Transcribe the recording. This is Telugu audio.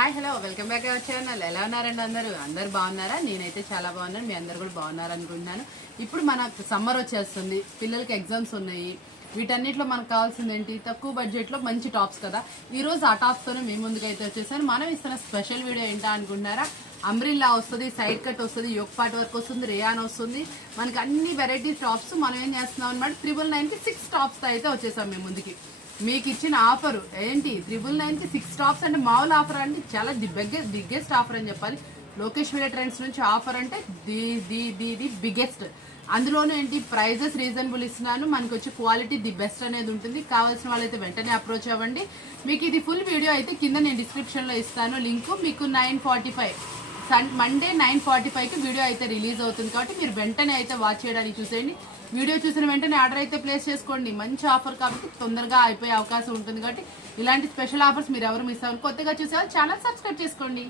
Hi hello welcome back our channel. ఎలా ఉన్నారండి అందరూ? అందరు బాగున్నారా? నేనైతే చాలా బాగున్నాను. మీ అందరు కూడా బాగున్నారు అనుకుంటున్నాను. ఇప్పుడు మనకు సమ్మర్ వచ్చేస్తుంది. పిల్లలకి ఎగ్జామ్స్ ఉన్నాయి. వీటన్నిటిలో మనకు కావాల్సింది ఏంటి? తక్కువ బడ్జెట్లో మంచి టాప్స్ కదా. ఈరోజు ఆ టాప్స్తోనే మీ ముందుకైతే అయితే వచ్చేసాను. మనం ఇస్తున్న స్పెషల్ వీడియో ఏంటా అనుకుంటున్నారా? అంబ్రిల్లా వస్తుంది సైడ్ కట్ వస్తుంది యోగ్ పార్ట్ వర్క్ వస్తుంది రేయాన్ వస్తుంది. మనకి అన్ని వెరైటీ టాప్స్ మనం ఏం చేస్తున్నాం అనమాట త్రిబుల్ నైన్కి సిక్స్ టాప్స్ అయితే వచ్చేసాం మేము ముందుకి. మీకు ఇచ్చిన ఆఫర్. ఏంటి? త్రిబుల్ నైన్కి సిక్స్ టాప్స్ అంటే మామూలు ఆఫర్ అంటే చాలా ది బిగ్గెస్ట్ బిగ్గెస్ట్ ఆఫర్ అని చెప్పాలి. లోకేష్ మీడియా ట్రెండ్స్ నుంచి ఆఫర్ అంటే the the the the biggest. అందులోనూ ఏంటి? ప్రైజెస్ రీజనబుల్ ఇస్తున్నాను. మనకు వచ్చి క్వాలిటీ ది బెస్ట్ అనేది ఉంటుంది. కావాల్సిన వాళ్ళైతే వెంటనే అప్రోచ్ అవ్వండి. మీకు ఇది ఫుల్ వీడియో అయితే కింద నేను డిస్క్రిప్షన్లో ఇస్తాను. లింక్ మీకు nine forty five. Sun Monday nine forty ఫైవ్కి వీడియో అయితే రిలీజ్ అవుతుంది కాబట్టి మీరు వెంటనే అయితే వాచ్ చేయడానికి చూసేయండి వీడియో చూసిన వెంటనే ఆర్డర్ అయితే ప్లేస్ చేసుకోండి. మంచి ఆఫర్ కాబట్టి తొందరగా అయిపోయే అవకాశం ఉంటుంది కాబట్టి ఇలాంటి స్పెషల్ ఆఫర్స్ మీరు ఎవరు మిస్ అవ్వరు. కొత్తగా చూసేవాళ్ళు ఛానల్ సబ్స్క్రైబ్ చేసుకోండి.